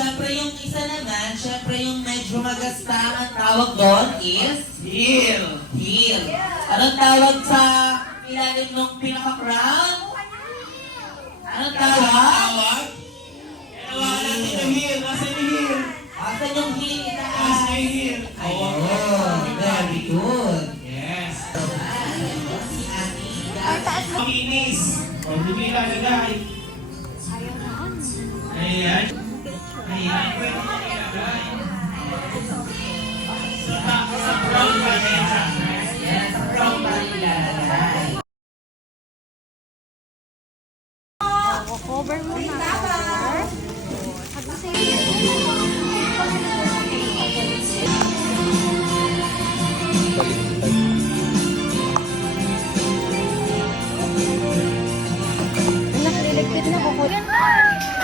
syempre yung isa naman, syempre yung medyo magastang ang tawag doon is heel. Heel. Anong tawag sa ilalim ng pinaka-crown? Anong tawag? Wala natin yung heel. Nasaan yung heel? Asan yung heel? Nasaan Itaas. yung heel? Ayun. Very good. Yes. Si Ate Makinis. O, hindi ilalagay. Ayan. Ayan. Pwede na ilalagay. Sa brown pa niya. Yan, sa crown pa rin ilalagay. Cover mo na. Anak, liligpit na ko.